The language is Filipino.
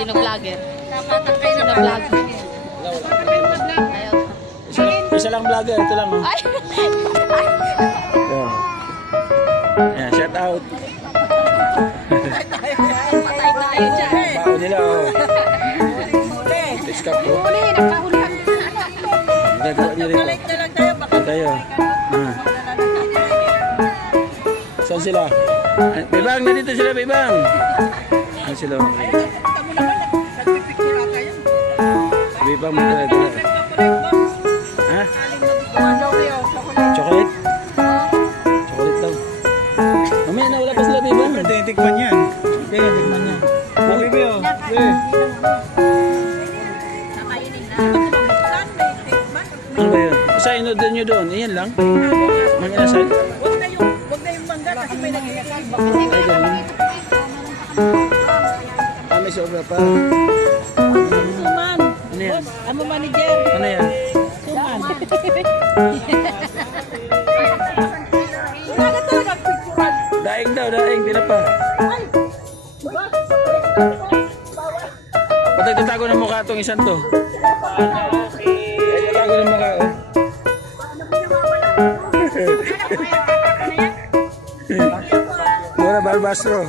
Sino vlogger? Sino vlogger? Isa lang vlogger, ito lang. Oh. Yeah, shout out. Bao nila oh. Iskap po. Gagawa niyo rito. Tayo. Saan sila? Bebang, nandito sila Bebang. Saan sila? Bebang mo talaga. Ha? Chocolate? Chocolate daw. Mamaya na wala pa sila Bebang. Titikman yan. Titikman yan. Baby oh. Ano ba yun? Sa inod nyo doon. Iyan lang. Mag-inasal. Huwag na yung mangga kasi may nag-iasal. Ay, ganun. May sobra pa. Suman. Ano yan? Ano manager? Ano yan? Suman. Wala ka talaga picturean. Daing daw, daing. Tira pa. Patagtatago ng mukha itong isang to. Patagtago ng mukha. Mura Barbastro.